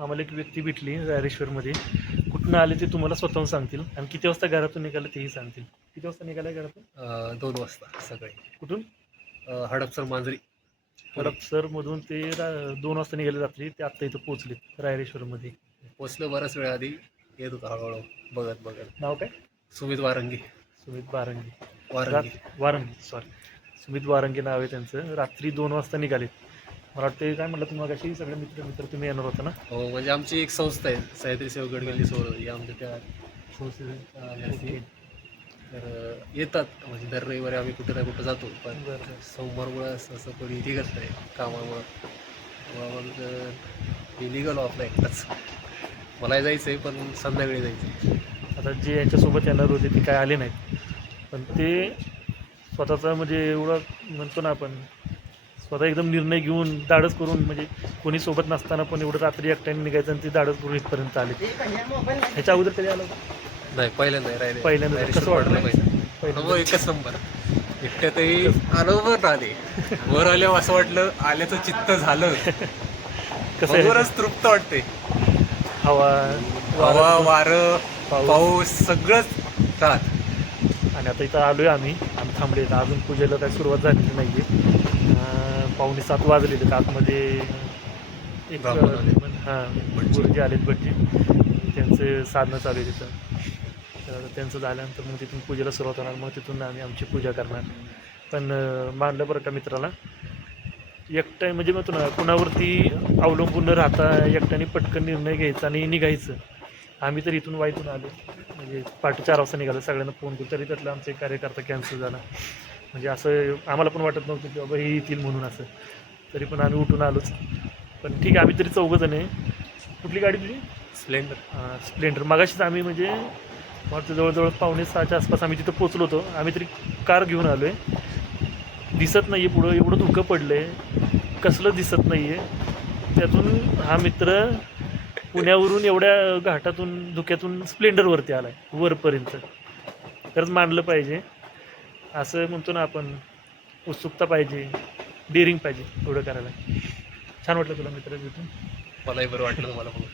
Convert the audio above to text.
आम्हाला एक व्यक्ती भेटली रायरेश्वरमध्ये. कुठून आले ते तुम्हाला स्वतःहून सांगतील. आणि किती वाजता घरातून निघाले तेही सांगतील. किती वाजता निघाले घरातून? अं, दोन वाजता सकाळी. कुठून? अं, हडपसर मांजरी. हडपसरमधून ते रा- दोन वाजता निघाले रात्री ते आत्ता इथं पोहोचले रायरेश्वरमध्ये. पोचलो बऱ्याच वेळ आधी. येत होता हळूहळू बघत बघत. नाव काय? सुमित वारंगी. सुमित बारंगी वारंगी. रात- वारंगी सॉरी सुमित वारंगी नाव आहे त्यांचं. रात्री दोन वाजता निघाले मला वाटतं काय म्हटलं तुम्हाला कशी सगळे मित्र मित्र तुम्ही येणार होता ना? हो म्हणजे आमची एक संस्था आहे सह्याद्री सेवक गडगल्ली सोहळ. ही आमच्या त्या. तर येतात. म्हणजे दर रविवारी आम्ही कुठं ना कुठं जातो. पण. सोमवारमुळं असं असं कोणी निघत नाही कामामुळं. तेव्हा मग अं, मी निघालो आपला एकटाच मला जायचं आहे पण संध्याकाळी जायचं आहे आता जे यांच्यासोबत येणार होते ते काय आले नाहीत. पण ते स्वतःचा म्हणजे एवढं म्हणतो ना आपण स्वतः एकदम निर्णय घेऊन धाडस करून म्हणजे कोणी सोबत नसताना पण एवढं रात्री एकट्याने निघायचं आणि ते धाडस करून इथपर्यंत आले. ह्याच्या अगोदर कधी आलं? नाही पहिल्यांदा राहिले. पहिल्यांदा. कसं वाटलं? एकच नंबर. एकट्यातही अनुभव आले वर आल्यावर असं वाटलं आल्याचं चित्त झालं. कसं तृप्त वाटते. हवा हवा वारा पाऊस. सगळंच राहत. आणि आता इथं आलोय आम्ही. आम्ही थांबले अजून पूजेला काही सुरुवात झालेली नाही आहे पावणे सात वाजलेले आहेत आतमध्ये एक. हां. गुरुजी आलेत भटजी त्यांचे साधनं चालू आहे तिथं. तर त्यांचं झाल्यानंतर मग तिथून पूजेला सुरुवात होणार. मग तिथून आम्ही आमची पूजा करणार. पण मानलं बरं का मित्राला? एकट्या म्हणजे मग ना कुणावरती अवलंबून न राहता एकट्याने पटकन निर्णय घ्यायचा आणि निघायचं. आम्ही तर इथून वाईतून आलो. म्हणजे पहाटे चार वाजता निघालो. सगळ्यांना फोन केला. तरी त्यातला आमचा एक कार्यकर्ता कॅन्सल झाला. म्हणजे असं आम्हाला पण वाटत नव्हतं की बाबा हे येतील म्हणून असं. तरी पण आम्ही उठून आलोच. पण ठीक आहे आम्ही तरी चौघं जण आहे. कुठली गाडी तुझी? स्प्लेंडर. स्प्लेंडर. मगाशीच आम्ही म्हणजे वाटतं जवळजवळ पावणे सहाच्या आसपास आम्ही तिथं पोचलो होतो. आम्ही तरी कार घेऊन आलो आहे दिसत नाही आहे पुढं. एवढं धुकं पडलं आहे कसलं दिसत नाही आहे त्यातून हा मित्र पुण्यावरून एवढ्या घाटातून धुक्यातून स्प्लेंडरवरती आला आहे वरपर्यंत. खरंच मानलं पाहिजे. असं म्हणतो ना आपण उत्सुकता पाहिजे डेअरिंग पाहिजे एवढं करायला. छान वाटलं तुला मित्र भेटून मलाही बरं वाटलं तुम्हाला बघून